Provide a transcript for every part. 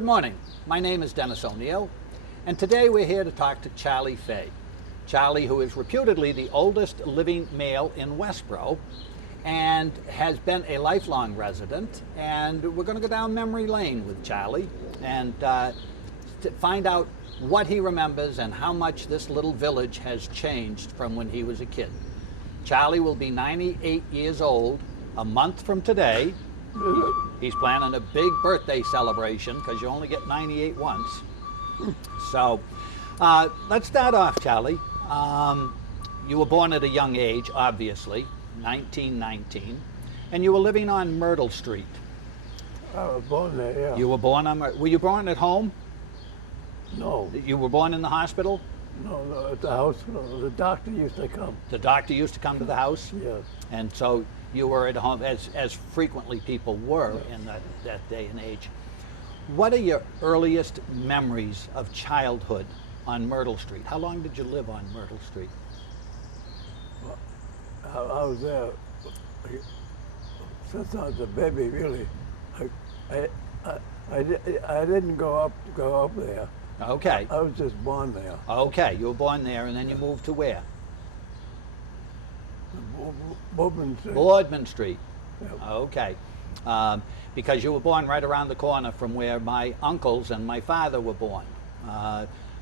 Good morning. My name is Dennis O'Neill, and today we're here to talk to Charlie Fay. Charlie, who is reputedly the oldest living male in Westborough and has been a lifelong resident, and we're going to go down memory lane with Charlie and to find out what he remembers and how much this little village has changed from when he was a kid. Charlie will be 98 years old a month from today. He's planning a big birthday celebration because you only get 98 once. So let's start off, Charlie. You were born at a young age, obviously, 1919, and you were living on Myrtle Street. I was born there, yeah. You were born on, were you born at home? No. You were born in the hospital? No, at the house. The doctor used to come. The doctor used to come to the house? Yes. And so you were at home, as frequently people were in that day and age. What are your earliest memories of childhood on Myrtle Street? How long did you live on Myrtle Street? I was there since I was a baby, really. I didn't go up there. Okay. I was just born there. Okay, you were born there, and then you moved to where? Boardman Street. Boardman Street. Yep. Okay. Because you were born right around the corner from where my uncles and my father were born.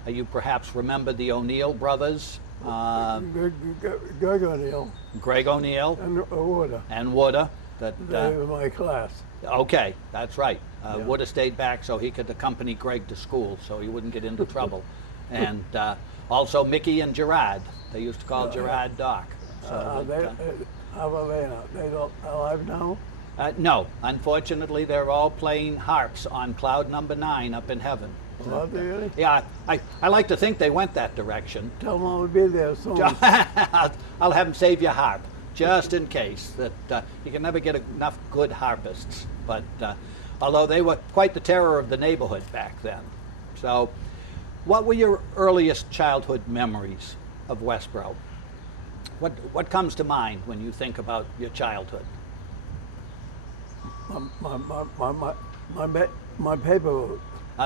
You perhaps remember the O'Neill brothers? Greg O'Neill. Greg O'Neill. And Wooder. And Wooder. They were my class. Okay, that's right. Wooder stayed back so he could accompany Greg to school so he wouldn't get into trouble. And also Mickey and Gerard. They used to call Gerard Doc. So how about they now? They don't alive now? No, unfortunately, they're all playing harps on cloud number 9 up in heaven. Are they really? Yeah, I like to think they went that direction. Tell them I'll be there soon. I'll have them save your harp, just in case. That you can never get enough good harpists. But although they were quite the terror of the neighborhood back then. So, what were your earliest childhood memories of Westborough? What comes to mind when you think about your childhood? My paper route.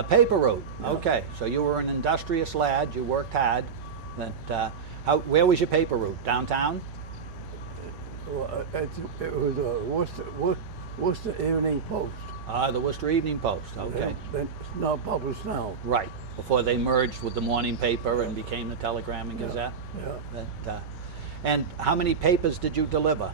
Paper route. Yeah. Okay, so you were an industrious lad. You worked hard. Where was your paper route? Downtown? It was a Worcester Evening Post. The Worcester Evening Post. Okay. Yeah, it's not published now. Right. Before they merged with the morning paper and became the Telegram and Gazette. Yeah. And how many papers did you deliver?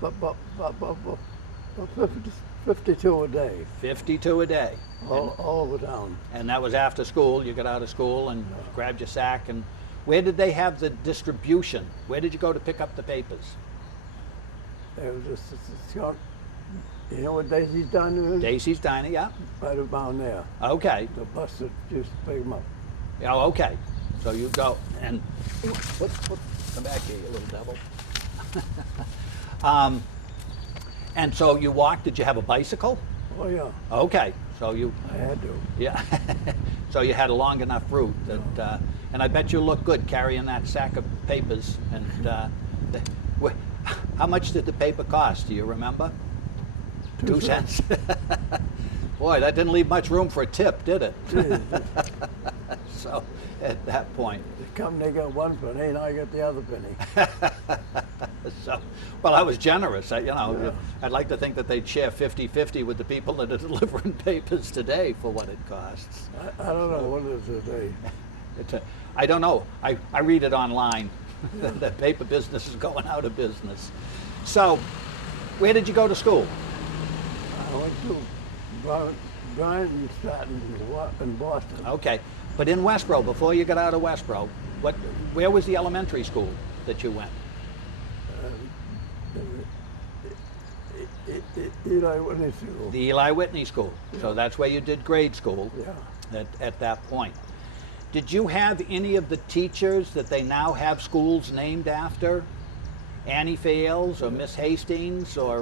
52 a day. 52 a day. All over town. And that was after school. You got out of school and grabbed your sack. And where did they have the distribution? Where did you go to pick up the papers? It was just, you know what Daisy's Diner is? Daisy's Diner, yeah. Right about there. Okay. The bus that used to pick them up. Oh, okay. So you go and come back here, you little devil. And so you walked. Did you have a bicycle? Oh yeah. Okay. So you. I had to. Yeah. So you had a long enough route that, and I bet you look good carrying that sack of papers. And how much did the paper cost? Do you remember? 2 cents. Boy, that didn't leave much room for a tip, did it? So at that point. The company got 1 penny and I got the other penny. So, well, I was generous. Yeah. I'd like to think that they'd share 50-50 with the people that are delivering papers today for what it costs. I don't know what it is today. I don't know. I read it online. The paper business is going out of business. So, where did you go to school? I went to Bryant and Stratton in Boston. Okay, but in Westborough, before you got out of Westborough, where was the elementary school that you went? Eli Whitney School. The Eli Whitney School. Yeah. So that's where you did grade school. Yeah. At that point. Did you have any of the teachers that they now have schools named after? Annie Fales or Miss Hastings or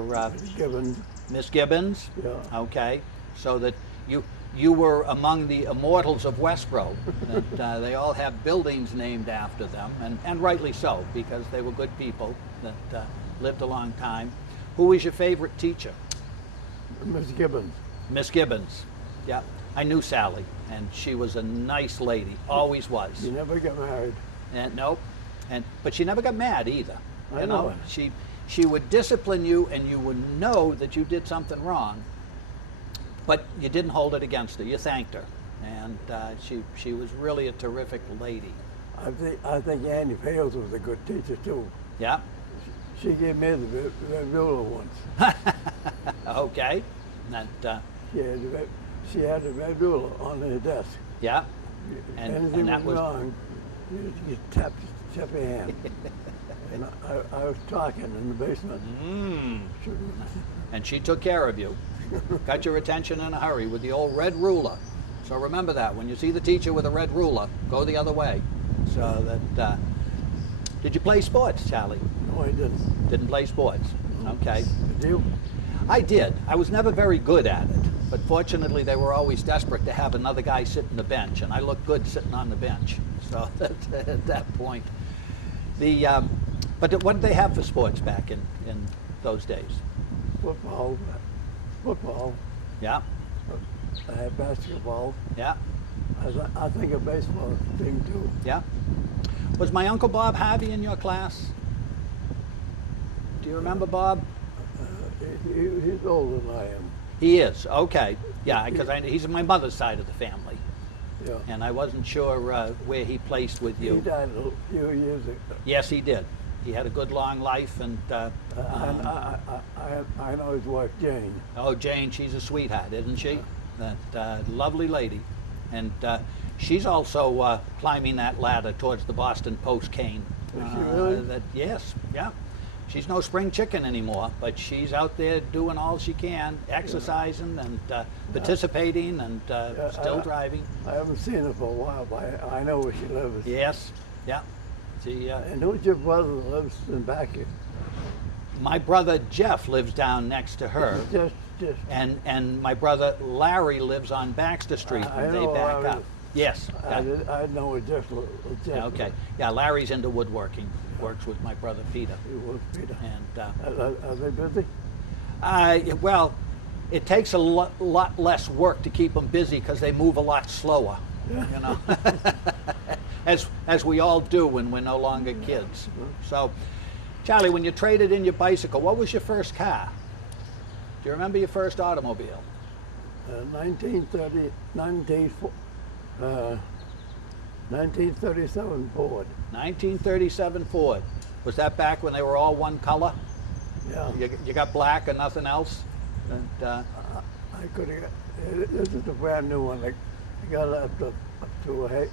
Gibbons. Miss Gibbons? Yeah. Okay, so that you were among the immortals of Westborough. That they all have buildings named after them, and rightly so, because they were good people that lived a long time. Who was your favorite teacher? Miss Gibbons. Miss Gibbons. yeah. I knew Sally, and she was a nice lady, always was. You never got married. And nope, but she never got mad either. I know it. She would discipline you, and you would know that you did something wrong, but you didn't hold it against her. You thanked her, and she was really a terrific lady. I think Annie Pales was a good teacher too. Yeah. She gave me the red ruler once. Okay. And she had a red ruler on her desk. yeah. If And anything that was was wrong, you tap your hand. And I was talking in the basement. And she took care of you. Got your attention in a hurry with the old red ruler. So remember that. When you see the teacher with a red ruler, go the other way. So that, did you play sports, Charlie? No, I didn't. Didn't play sports. Okay. Did you? I did. I was never very good at it, but fortunately they were always desperate to have another guy sit in the bench, and I looked good sitting on the bench. So at that point, but what did they have for sports back in those days? Football. Yeah, I had basketball. yeah, I think a baseball thing too. yeah. Was my Uncle Bob Harvey in your class? Do you remember Bob? He's older than I am. He is, okay. Yeah, because he's on my mother's side of the family. Yeah. And I wasn't sure where he placed with you. He died a few years ago. Yes, he did. He had a good long life, and I know his wife Jane. oh, Jane, she's a sweetheart, isn't she? That lovely lady. And she's also climbing that ladder towards the Boston Post cane. Is she really? Yes, yeah. She's no spring chicken anymore, but she's out there doing all she can, exercising and participating and still driving. I haven't seen her for a while, but I know where she lives. Yes, yeah. She, And who's your brother that lives in back here? my brother Jeff lives down next to her. Just. And my brother Larry lives on Baxter Street I when they know back Larry. up. Yes. I Yeah. know where Jeff lives. Yeah, okay. Yeah, Larry's into woodworking. Works with my brother Peter. He was Peter. And Are they busy? well, it takes a lot less work to keep them busy because they move a lot slower. You know, as we all do when we're no longer kids. So, Charlie, when you traded in your bicycle, what was your first car? Do you remember your first automobile? 1937 Ford. 1937 Ford. Was that back when they were all one color? Yeah. You got black and nothing else? And, I could have got. This is a brand new one. I got it up to a hay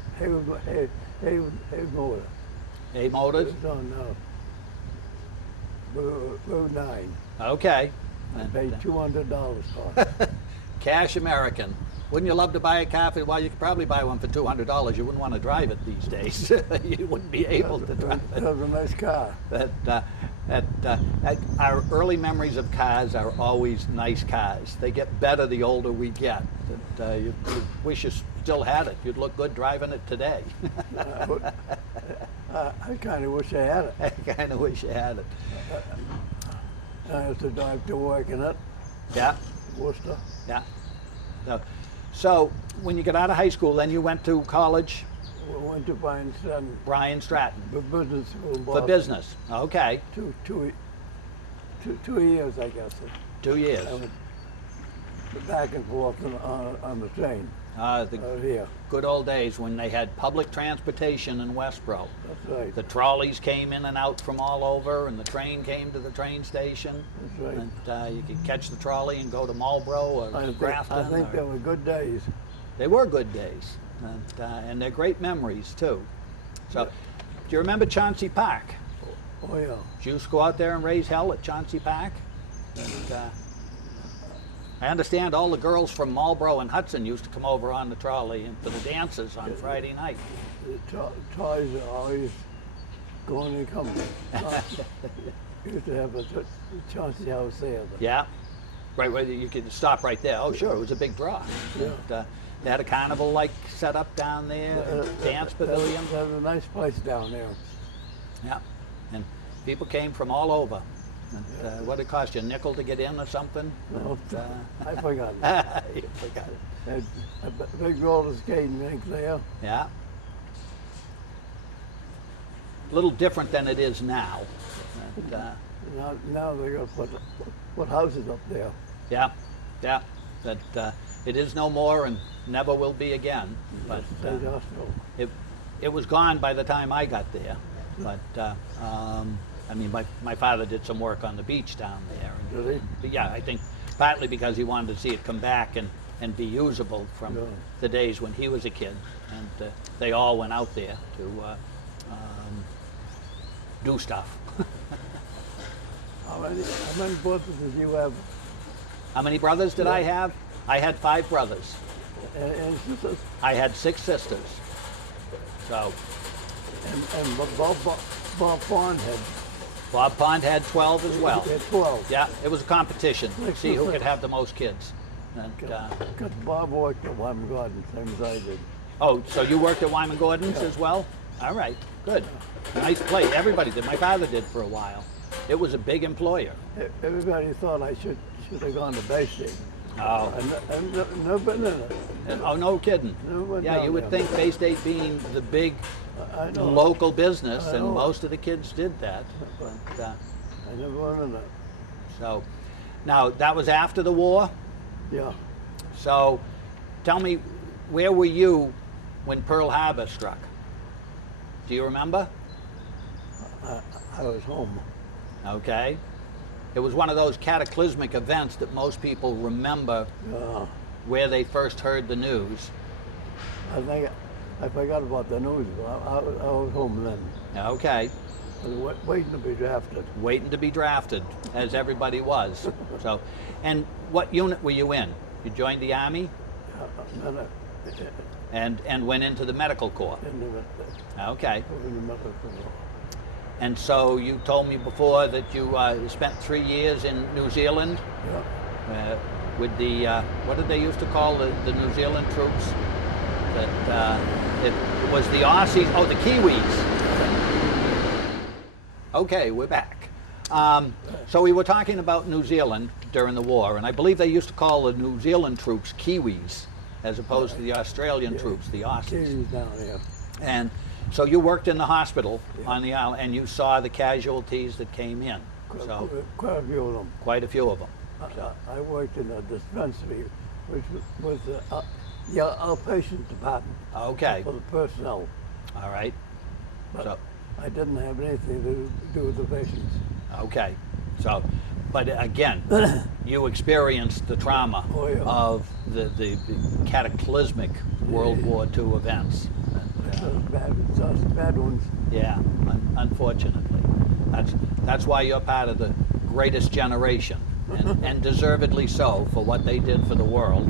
motor. A motors? It's on Road 9. Okay. I paid $200 for it. Cash American. Wouldn't you love to buy a car? Well, you could probably buy one for $200. You wouldn't want to drive it these days. You wouldn't be able to drive It it. was a nice car. Our early memories of cars are always nice cars. They get better the older we get. You wish you still had it. You'd look good driving it today. I kind of wish I had it. I kind of wish you had it. I used to drive to work in it, Yeah, Worcester. yeah. So when you got out of high school, then you went to college, We went to Brian Stratton Brian Stratton, for business school. in for Boston. business. Okay, 2 years, I guess. 2 years. I went back and forth on the train The out here. good old days when they had public transportation in Westborough. That's right. The trolleys came in and out from all over, and the train came to the train station. That's right. And you could catch the trolley and go to Marlborough or to Grafton. I think or- they were good days. They were good days, and they're great memories too. So, do you remember Chauncey Park? Oh yeah. Did you used to go out there and raise hell at Chauncey Park? And, I understand all the girls from Marlborough and Hudson used to come over on the trolley and for the dances on Friday night. The toys are always going and coming. Used to have a Chauncey House there. Yeah, right where you could stop right there. Oh, sure, it was a big draw. Yeah. And, they had a carnival like set up down there, dance pavilion. There's a nice place down there. Yeah, and people came from all over. And, what did it cost you, a nickel to get in or something? No, And, I forgot. you forgot it. Had a big roller skating rink there. Yeah. A little different than it is now. And, Now they're going to put houses up there. yeah, yeah. That it is no more and never will be again. But State hospital. it was gone by the time I got there. But I mean, my father did some work on the beach down there. Did he? But yeah, I think partly because he wanted to see it come back and be usable from the days when he was a kid. And they all went out there to do stuff. How many brothers did you have? How many brothers did I have? I had 5 brothers. And sisters? I had 6 sisters. So And Bob Bond had Bob Pond had 12 as well. He had 12. Yeah, it was a competition to Like see who this, could have the most kids. And, Because Bob worked at Wyman Garden, same as I did. oh, so you worked at Wyman Gordon's as well? All right, good. Nice place. Everybody did. My father did for a while. It was a big employer. Everybody thought I should have gone to Bay State. Oh, And no, but no. oh, no kidding. Never went Yeah, down you would there. think Bay State being the big I know. local business, I and know. most of the kids did that. But, I never went in it. so, now that was after the war. Yeah. So, tell me, where were you when Pearl Harbor struck? Do you remember? I was home. Okay. It was one of those cataclysmic events that most people remember Yeah. where they first heard the news. I think I forgot about the news. I was home then. Okay. I was waiting to be drafted. Waiting to be drafted, as everybody was. So, and what unit were you in? You joined the Army And and went into the medical corps. Okay. in the medical corps. And so you told me before that you spent 3 years in New Zealand Yeah. with the, what did they used to call the New Zealand troops? That it was the Aussies, oh, the Kiwis. Okay, we're back. So we were talking about New Zealand during the war, and I believe they used to call the New Zealand troops Kiwis, as opposed to the Australian troops, the Aussies. Kiwis down here. And so you worked in the hospital on the island, and you saw the casualties that came in. So Quite a few of them. quite a few of them. I worked in a dispensary, which was the outpatient department Okay, for the personnel. all right. But So, I didn't have anything to do with the patients. okay. So, but again, you experienced the trauma Oh, yeah. of the cataclysmic World War II events. Those bad ones. Yeah, unfortunately. That's why you're part of the greatest generation, and deservedly so for what they did for the world.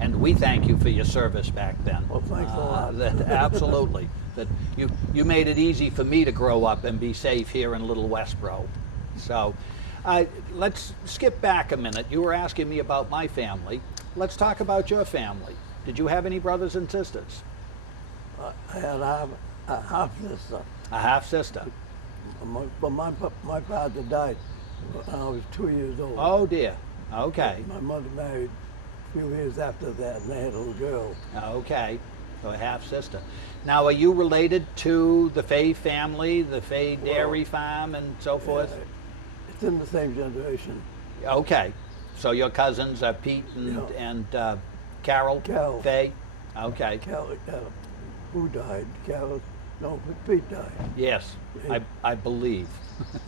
And we thank you for your service back then. Well, thanks a lot. Absolutely. That you made it easy for me to grow up and be safe here in Little Westborough. So let's skip back a minute. You were asking me about my family. Let's talk about your family. Did you have any brothers and sisters? I had a half sister. A half sister. But my father died when I was 2 years old. Oh dear. Okay. My mother married a few years after that, and they had a little girl. Okay. So a half sister. Now, are you related to the Fay family, the Fay dairy farm, and so forth? It's in the same generation. Okay. So your cousins are Pete and Carol? Carol. Fay? Okay. Who died? Carol? No, but Pete died. Yes, I believe.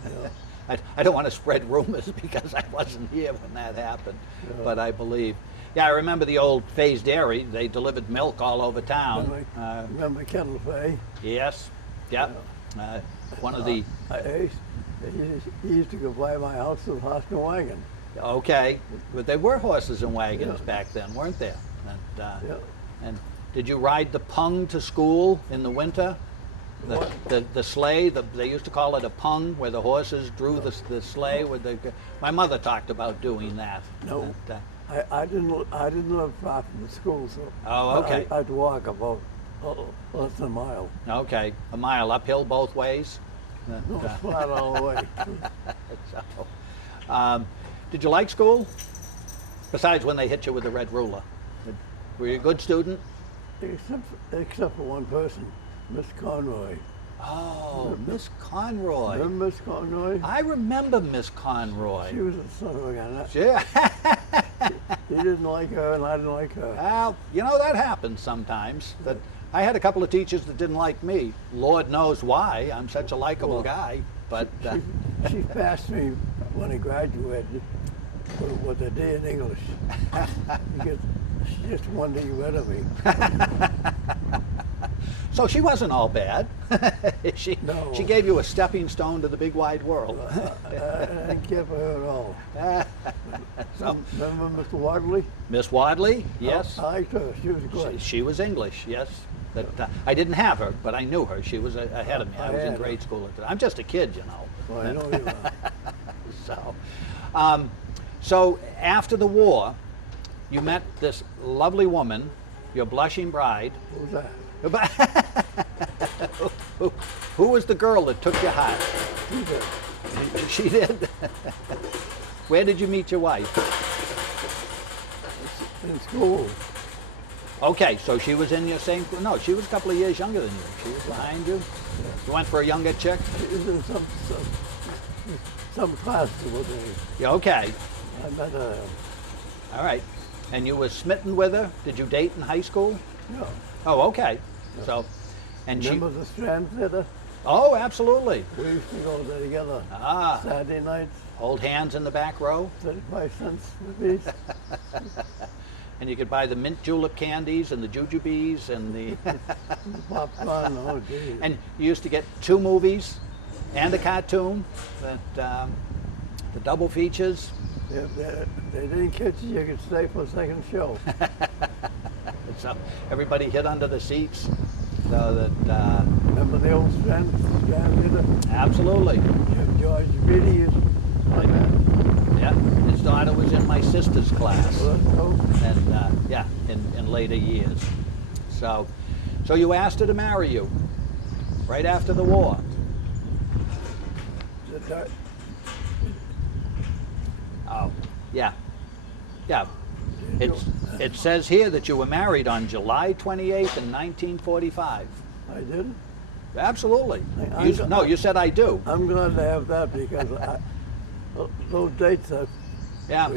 Yeah. I don't want to spread rumors because I wasn't here when that happened, Yeah. but I believe. Yeah, I remember the old Fay's Dairy. They delivered milk all over town. Remember Kettle Fay? Yes, yeah. One of the, He used to go by my house with a horse and wagon. okay, but there were horses and wagons Yeah. back then, weren't there? And, Yeah. and did you ride the pung to school in the winter? What? The sleigh, they used to call it a pung, where the horses drew the sleigh with the. My mother talked about doing that. No. And, I didn't live far from the school, so Oh, okay. I'd walk about less than a mile. okay, a mile uphill both ways. No, flat all the way. So, did you like school? Besides when they hit you with the red ruler. Were you a good student? Except for one person, Miss Conroy. Oh, Miss Conroy. Remember Miss Conroy? I remember Miss Conroy. She was a son of a gun. Yeah. He didn't like her, and I didn't like her. Well, you know, that happens sometimes. That I had a couple of teachers that didn't like me. Lord knows why. I'm such a likable guy. But She passed me when I graduated with a D in English. Because she just wanted to get rid of me. so she wasn't all bad. No. She gave you a stepping stone to the big wide world. I didn't care for her at all. So, Remember Mr. Wadley? Miss Wadley, yes. I liked her. She was good. She was English, yes. But I didn't have her, but I knew her. She was ahead of me. I was in grade school at the time. I'm just a kid, you know. Well, I know you are. So after the war, you met this lovely woman, your blushing bride. Who's that? Who was the girl that took your heart? She did. She did. Where did you meet your wife? In school. Okay, so she was in your same. No, she was a couple of years younger than you. She was behind you. You went for a younger chick. She was in some class with me. Yeah. Okay. I met her. All right. And you were smitten with her. Did you date in high school? Yeah. Oh, okay. So, and Remember the Strand Theater? Oh, absolutely. We used to go there together. Ah. Saturday nights, Hold hands in the back row. 35 cents a piece. And you could buy the mint julep candies and the jujubes and the. Popcorn, oh geez. And you used to get 2 movies and a cartoon, the double features. If they didn't catch you, you could stay for a second show. So everybody hid under the seats. So that. Remember the old Strand Theater? Absolutely. George Beatty is like that. Yeah. His daughter was in my sister's class. Well, let's go. And yeah, in later years. So you asked her to marry you right after the war. Oh, yeah, yeah. It says here that you were married on July 28th in 1945. I did? Absolutely. You said I do. I'm glad to have that because those dates I Yeah.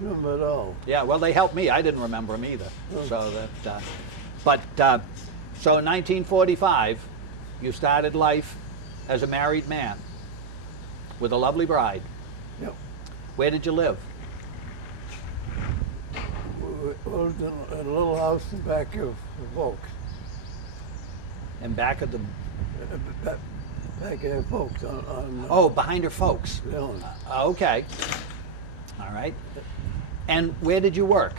remember at all. Yeah, well, they helped me. I didn't remember them either. So that, so in 1945, you started life as a married man with a lovely bride. Yep. Where did you live? We lived in a little house in back of the folks. In back of the. Back of the folks on Oh, behind her folks. Dillon. Okay. All right. And where did you work?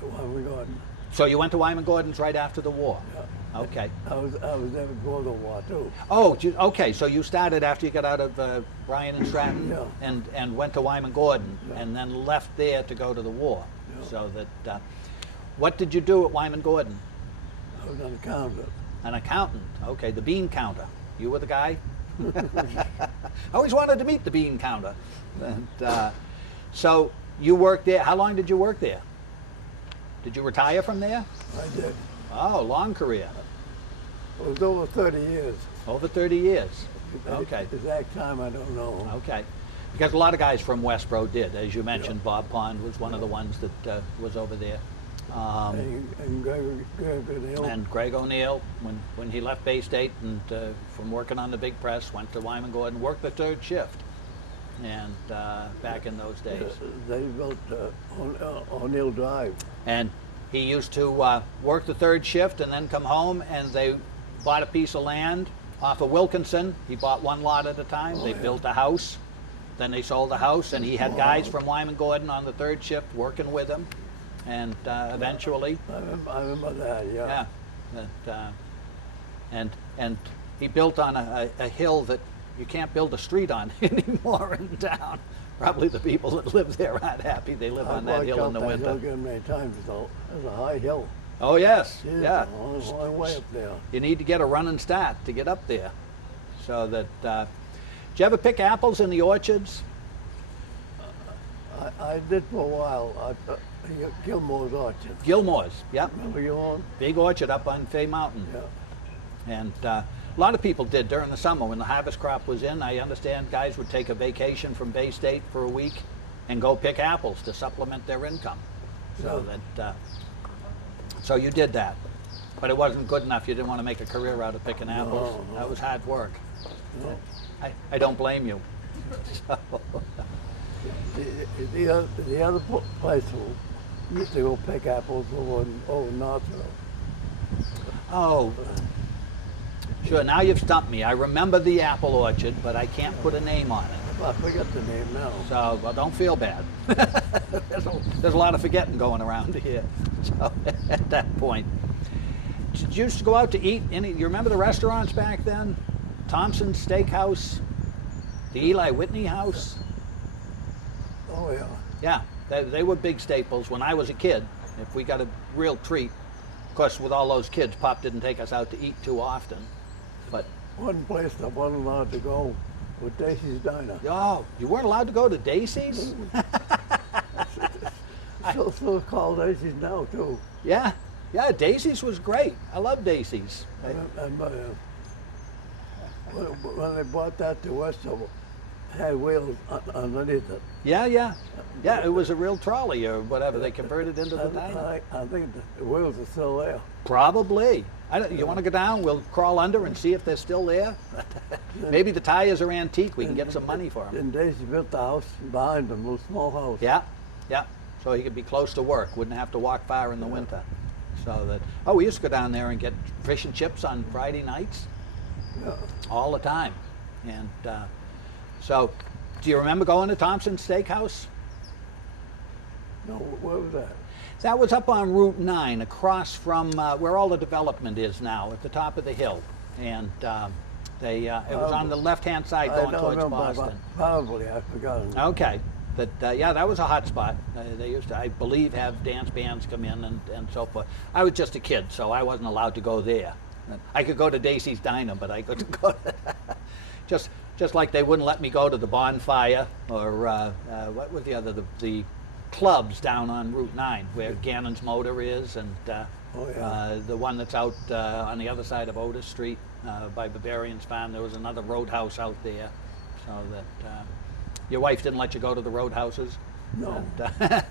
Wyman Garden. So you went to Wyman Gordon's right after the war. Yeah. Okay. I was there before the war too. Oh, okay. So you started after you got out of Bryan and Stratton, Yeah. and went to Wyman Gordon, Yeah. and then left there to go to the war. Yeah. So that, what did you do at Wyman Gordon? I was an accountant. An accountant. Okay, the bean counter. You were the guy. I always wanted to meet the bean counter. And, so you worked there. How long did you work there? Did you retire from there? I did. Oh, long career. It was over 30 years. Over 30 years. Okay. The exact time I don't know. Okay. Because a lot of guys from Westborough did. As you mentioned, Bob Pond was one of the ones that was over there. And Greg O'Neill. And Greg O'Neill, when he left Bay State and from working on the big press, went to Wyman Gordon, worked the 3rd shift. And back in those days. They built O'Neill Drive. And he used to work the 3rd shift and then come home, and they bought a piece of land off of Wilkinson. He bought one lot at a time. They built a house. Then they sold the house, and he had guys from Wyman Gordon on the 3rd shift working with him. And eventually, I remember that, yeah. And he built on a hill that you can't build a street on anymore in town. Probably the people that live there aren't happy. They live on that hill in the winter. I've walked up that hill many times. It's a high hill. Oh yes, It's yeah. a long way up there. You need to get a running start to get up there. So that, did you ever pick apples in the orchards? I did for a while. Gilmore's orchard. Gilmore's, yep. Remember you on? Big orchard up on Fay Mountain. Yeah. And a lot of people did during the summer when the harvest crop was in. I understand guys would take a vacation from Bay State for a week and go pick apples to supplement their income. So that, so you did that, but it wasn't good enough. You didn't want to make a career out of picking apples. No. That was hard work. No. I don't blame you. So, The other place we used to go pick apples over in Northville. oh, sure. Now you've stumped me. I remember the apple orchard, but I can't put a name on it. I forget the name now. So, well, don't feel bad. there's a lot of forgetting going around here. So, at that point, did you used to go out to eat any? You remember the restaurants back then? Thompson's Steakhouse, the Eli Whitney House. Oh yeah. Yeah, they were big staples when I was a kid. If we got a real treat, of course, with all those kids, Pop didn't take us out to eat too often. But One place I wasn't allowed to go was Daisy's Diner. oh, you weren't allowed to go to Daisy's? Still called Daisy's now too. Yeah, Daisy's was great. I love Daisy's. And when they bought that to Westborough, it had wheels underneath it. Yeah. It was a real trolley or whatever. They converted into the diner. I think the wheels are still there. Probably. You want to go down? We'll crawl under and see if they're still there. Maybe the tires are antique. We can get some money for them. And Daisy built the house behind them, a little small house. Yeah. So he could be close to work. Wouldn't have to walk far in the winter. So that. We used to go down there and get fish and chips on Friday nights. Yeah. All the time. And so, do you remember going to Thompson's Steakhouse? No, where was that? That was up on Route 9, across from where all the development is now, at the top of the hill. And it was on the left-hand side going towards Boston. Probably, I forgot. Okay. That was a hot spot. They used to, I believe, have dance bands come in and so forth. I was just a kid, so I wasn't allowed to go there. I could go to Daisy's Diner, but I couldn't go just like they wouldn't let me go to the bonfire or what was the other, the clubs down on Route 9 where Gannon's Motor is, and the one that's out on the other side of Otis Street by Bavarian's Farm. There was another roadhouse out there, so that your wife didn't let you go to the roadhouses. No.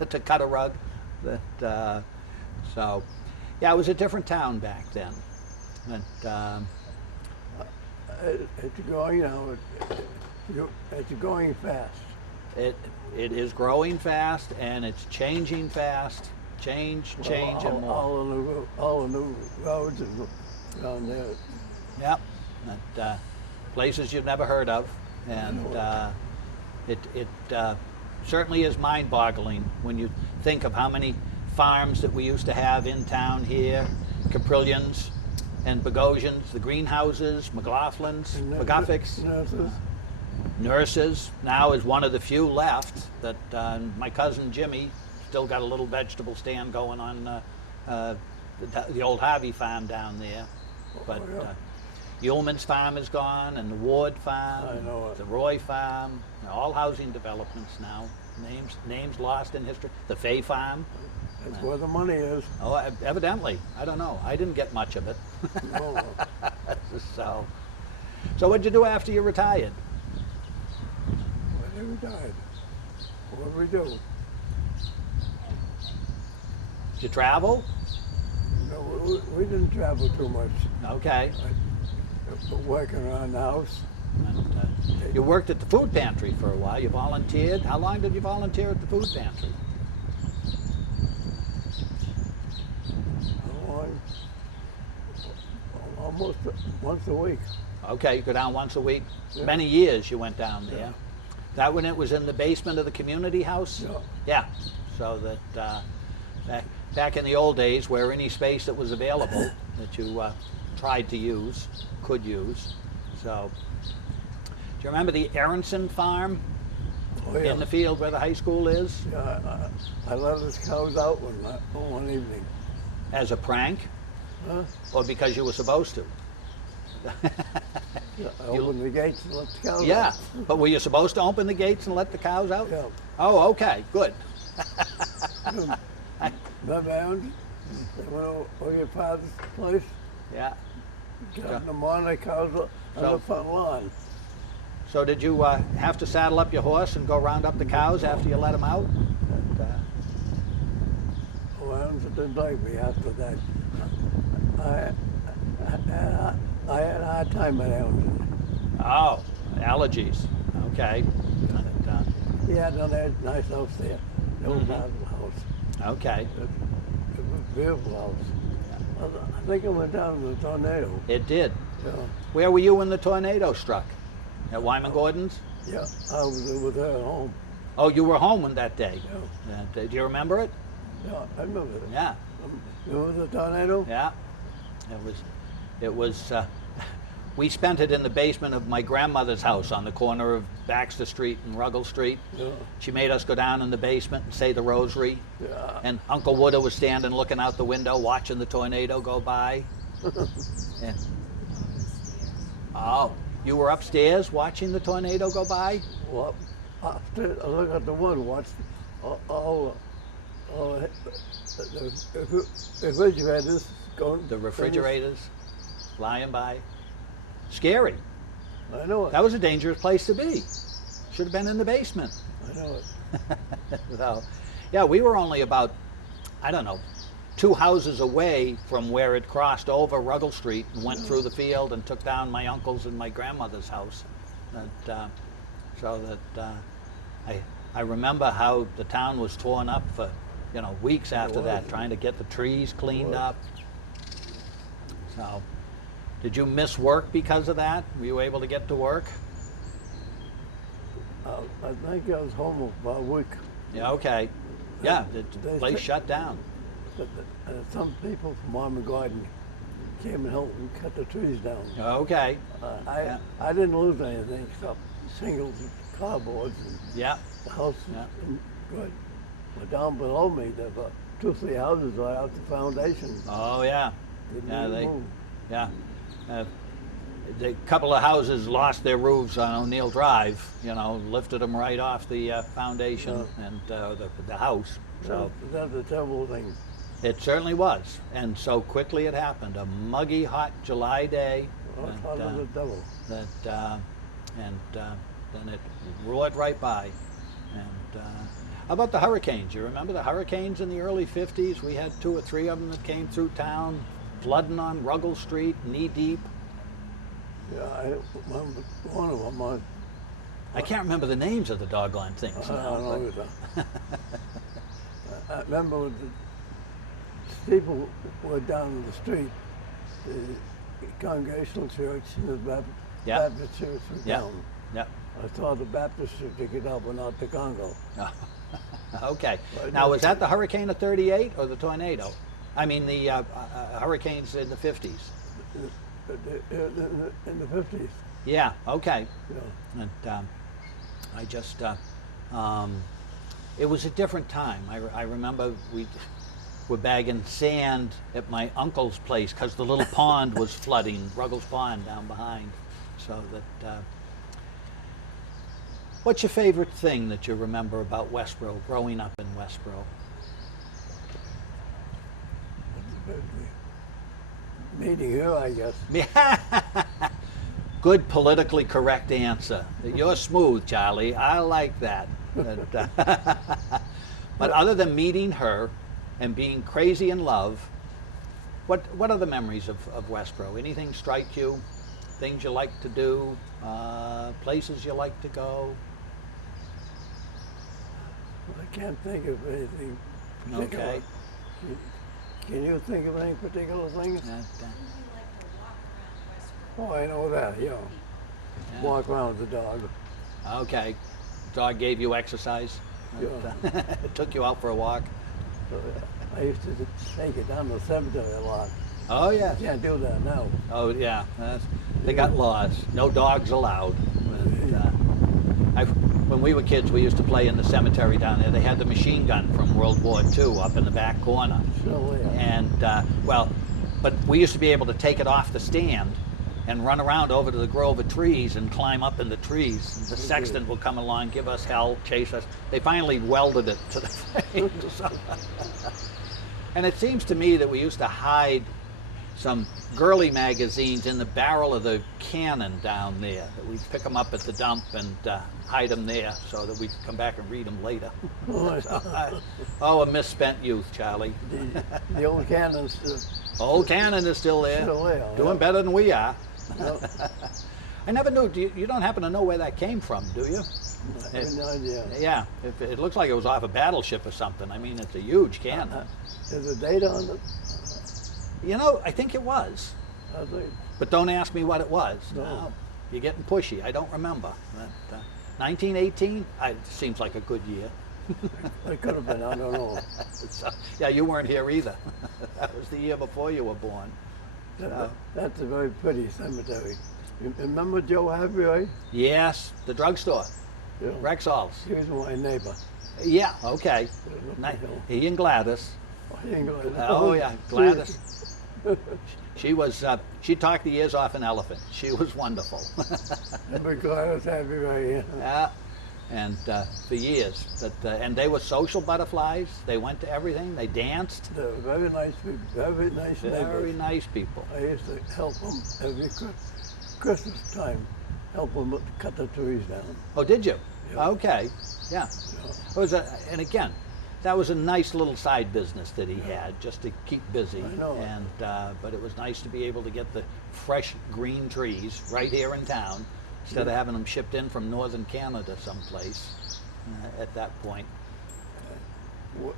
To cut a rug. So, yeah, it was a different town back then. And, it's going, it's going fast. it is growing fast and it's changing fast. Change, and more. All the new roads around there. Yep. Places you've never heard of, and it certainly is mind-boggling when you think of how many farms that we used to have in town here, Caprillions and Bogosians, the greenhouses, McLaughlin's, McGuffick's. Nurses now is one of the few left. That my cousin Jimmy still got a little vegetable stand going on the old Harvey farm down there. But Ullman's farm is gone, and the Ward farm, the Roy farm, all housing developments now. Names lost in history. The Fay farm. That's where the money is. Oh, evidently. I don't know. I didn't get much of it. No. So what'd you do after you retired? When they retired, what did we do? Did you travel? No, we didn't travel too much. Okay. Working around the house. And, you worked at the food pantry for a while. You volunteered. How long did you volunteer at the food pantry? Almost once a week. Okay, you go down once a week. Yeah. Many years you went down there. Yeah. That when it was in the basement of the community house? Yeah. Yeah. So that back in the old days, where any space that was available that you tried to use, could use. So, do you remember the Aronson farm in the field where the high school is? Yeah, I let his cows out one evening. As a prank? Huh? Or because you were supposed to? I opened the gates and let the cows Yeah, out. but were you supposed to open the gates and let the cows out? Yeah. Oh, okay, good. Remember, Aaron? They went over your father's place. Yeah. Get up in the morning, the cows on So- the front lawn. So did you have to saddle up your horse and go round up the cows after you let them out? And, Oh, Aaron didn't like me after that. I had a hard time at Aaron. oh, allergies. Okay. And, He had a nice house there, the old Mhm. house. okay. It was a beautiful house. I think it went down in the tornado. It did. Yeah, Where were you when the tornado struck? At Wyman Gordon's? yeah. I was with her at home. Oh, you were home on that day. Yeah, And, do you remember it? yeah, I remember it. Yeah. Remember the tornado? Yeah. It was, we spent it in the basement of my grandmother's house on the corner of Baxter Street and Ruggles Street. Yeah, She made us go down in the basement and say the rosary. yeah. And Uncle Woodder was standing looking out the window watching the tornado go by. And, oh, you were upstairs watching the tornado go by? Well, after I look at the one, watch all the refrigerators going. The refrigerators flying by. Scary. I know it. That was a dangerous place to be. Should have been in the basement. I know it. So, yeah, we were only about, I don't know, 2 houses away from where it crossed over Ruggles Street and went through the field and took down my uncle's and my grandmother's house. And, so that I remember how the town was torn up for, weeks after that, trying to get the trees cleaned up. So, did you miss work because of that? Were you able to get to work? I think I was home about a week. Yeah, okay. Yeah, the They place took- shut down. But some people from Wyman Garden came and helped me cut the trees down. Okay. I didn't lose anything except shingles and cardboards, and Yeah. the house Yeah. is good. But down below me, there's 2, 3 houses right out the foundation. Oh, yeah. Didn't Yeah, even they, move. yeah. A couple of houses lost their roofs on O'Neill Drive, lifted them right off the foundation and the house. So That's a terrible thing. it certainly was. And so quickly it happened. A muggy, hot July day. I thought it was the devil. Then it roared right by. And how about the hurricanes? You remember the hurricanes in the early 50s? We had 2 or 3 of them that came through town, flooding on Ruggles Street, knee deep. Yeah, I remember one of them. I can't remember the names of the doggone things I now. don't know but- either. I remember when the steeple were down in the street, the Congregational Church and the Yeah. Baptist Church were Yeah. down. Yeah. I thought the Baptist should pick it up and not the Congo. Okay. Right. Now, was that the hurricane of 38 or the tornado? I mean, the hurricanes in the 50s. In the 50s. Yeah. Okay. Yeah. And I just, it was a different time. I remember we were bagging sand at my uncle's place because the little pond was flooding, Ruggles Pond down behind. So that, what's your favorite thing that you remember about Westborough, growing up in Westborough? Meeting her, I guess. Good politically correct answer. You're smooth, Charlie. I like that. But other than meeting her and being crazy in love, what are the memories of Westborough? Anything strike you? Things you like to do? Places you like to go? I can't think of anything particular. Okay. Can you think of any particular things? Uh, Oh, I know that, yeah. Yeah. Walk around with the dog. Okay. Dog gave you exercise? Yeah. It took you out for a walk? I used to take it down to the cemetery a lot. Oh, yeah. Can't do that now. Oh, yeah. They got laws. No dogs allowed. But, when we were kids, we used to play in the cemetery down there. They had the machine gun from World War II up in the back corner. Sure, yeah. And, but we used to be able to take it off the stand and run around over to the grove of trees and climb up in the trees. The sexton will come along, give us hell, chase us. They finally welded it to the frame. And it seems to me that we used to hide some girly magazines in the barrel of the cannon down there. That we'd pick them up at the dump and hide them there so that we could come back and read them later. Oh, a misspent youth, Charlie. The old cannon's Old cannon is still there, doing better than we are. I never knew. You don't happen to know where that came from, do you? I have no idea. Yeah, it looks like it was off a battleship or something. I mean, it's a huge cannon. There's a date on it? You know, I think it was. I think. But don't ask me what it was. No. You're getting pushy. I don't remember. But, 1918? It seems like a good year. It could have been, I don't know. So, yeah, you weren't here either. That was the year before you were born. That's a very pretty cemetery. You remember Joe Hathaway? Yes, the drugstore, Yeah. Rexall's. He was my neighbor. Yeah, okay. He and Gladys. Oh yeah, Gladys. She was. She talked the ears off an elephant. She was wonderful. Remember Gladys Hathaway? Yeah, and for years. But and they were social butterflies. They went to everything. They danced. They were very nice people. Very nice neighbors. Very nice people. I used to help them every Christmas time. Help them cut the trees down. Oh, did you? Yeah. Okay. Yeah. It was and again, that was a nice little side business that he had just to keep busy. I know. And but it was nice to be able to get the fresh green trees right here in town instead of having them shipped in from northern Canada someplace at that point.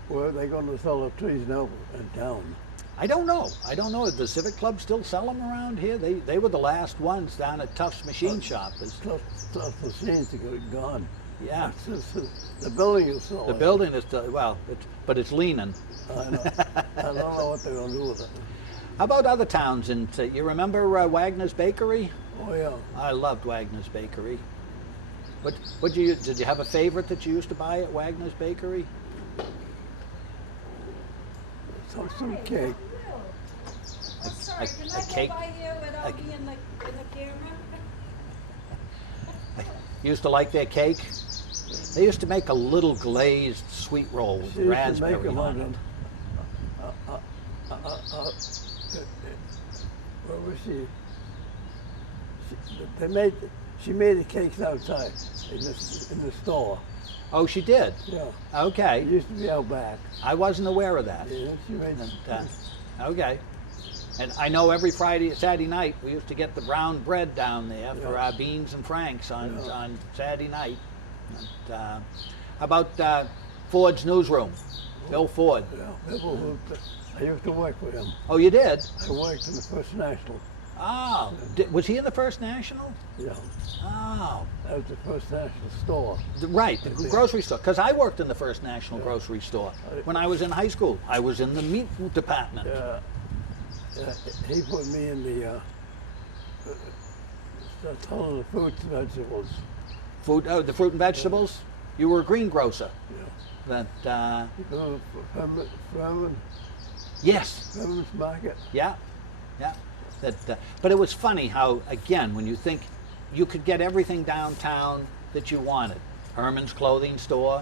Where are they going to sell the trees now in town? I don't know. I don't know. Does the Civic Club still sell them around here? They were the last ones down at Tufts Machine Shop. Tufts Machines are gone. Yeah. The building is still The building is still, well, but it's leaning. I know. I don't know what they're going to do with it. How about other towns? And you remember Wagner's Bakery? Oh yeah. I loved Wagner's Bakery. Did you have a favorite that you used to buy at Wagner's Bakery? Some cake. Oh, sorry, can I cake? go by here without being in the camera? You used to like their cake? They used to make a little glazed sweet roll with She used to make raspberry them on on it. Where was she? She made the cakes outside in the store. Oh, she did? Yeah. Okay. It used to be out back. I wasn't aware of that. Yeah, she made. And, okay. And I know every Saturday night, we used to get the brown bread down there for our beans and franks on Saturday night. And, how about Ford's newsroom? Bill Ford. Yeah, I used to work with him. Oh, you did? I worked in the First National. Oh, was he in the First National? Yeah. Oh, That was the First National store. right, the grocery store. Because I worked in the First National grocery store when I was in high school. I was in the meat department. He put me in the ton of fruits and vegetables. The fruit and vegetables? You were a greengrocer. Yeah. That, Furman, yes, Furman's Market. yeah. That, but it was funny how, again, when you think you could get everything downtown that you wanted. Herman's clothing store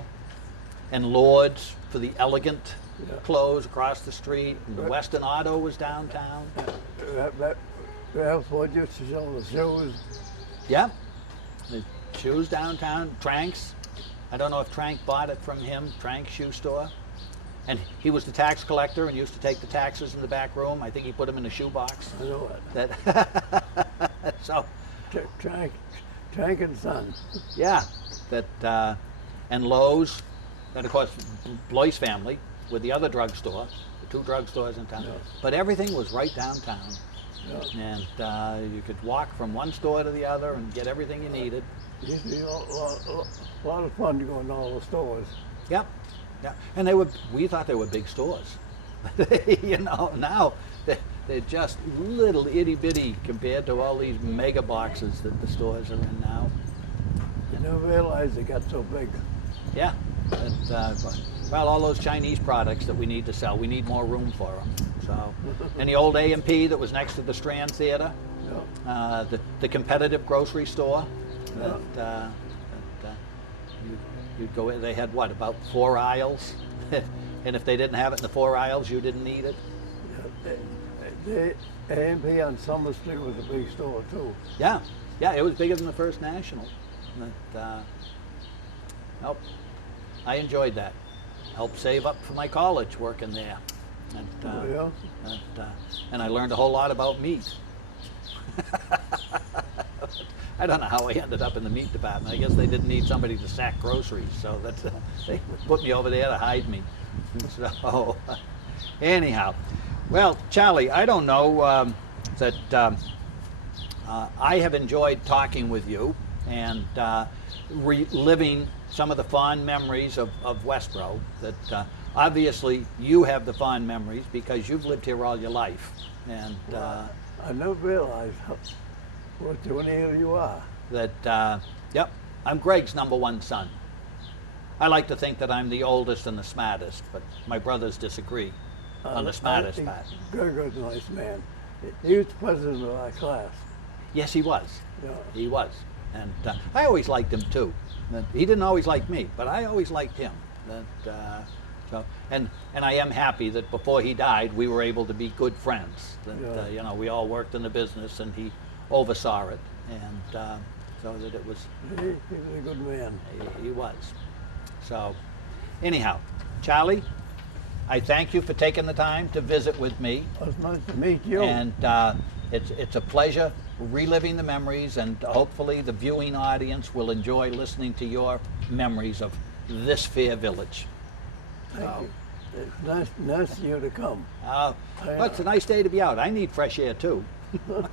and Lord's for the elegant clothes across the street. And the Western Auto was downtown. Ralph Ford used to sell the shoes. Yeah. The shoes downtown. Trank's. I don't know if Trank bought it from him. Trank shoe store. And he was the tax collector and used to take the taxes in the back room. I think he put them in a shoebox. I know it. That so, Trank and Son. yeah, that and Lowe's, and of course Blois family with the other drugstore, the two drugstores in town. Yeah. But everything was right downtown, Yeah. and you could walk from one store to the other and get everything you needed. It used to be a lot of fun to go in all the stores. Yep, yeah, and we thought they were big stores. You know, now they're just little itty bitty compared to all these mega boxes that the stores are in now. You never realized they got so big. Yeah, well, all those Chinese products that we need to sell, we need more room for them. So, and the old A&P that was next to the Strand Theater, Yeah. the competitive grocery store you'd go in. They had what, about 4 aisles, and if they didn't have it in the 4 aisles, you didn't need it. The A&P on Summer Street was a big store too. Yeah, it was bigger than the First National. But, nope, I enjoyed that. Helped save up for my college working there. And, and I learned a whole lot about meat. I don't know how I ended up in the meat department. I guess they didn't need somebody to sack groceries, so they put me over there to hide me. So, anyhow, well, Charlie, I don't know that I have enjoyed talking with you and reliving some of the fond memories of Westborough. That obviously you have the fond memories because you've lived here all your life. And I never realized what an eel you are. That, yep, I'm Greg's #1 son. I like to think that I'm the oldest and the smartest, but my brothers disagree on the smartest part. Greg was a nice man. He was president of our class. Yes, he was. Yeah. He was. And I always liked him too. He didn't always like me, but I always liked him. And I am happy that before he died, we were able to be good friends. That you know, we all worked in the business, and he oversaw it, and so that it was. He was a good man. He was. So, anyhow, Charlie, I thank you for taking the time to visit with me. It was nice to meet you. And it's a pleasure reliving the memories, and hopefully the viewing audience will enjoy listening to your memories of this fair village. Thank you. It's nice of you to come. Well, it's a nice day to be out. I need fresh air too. So.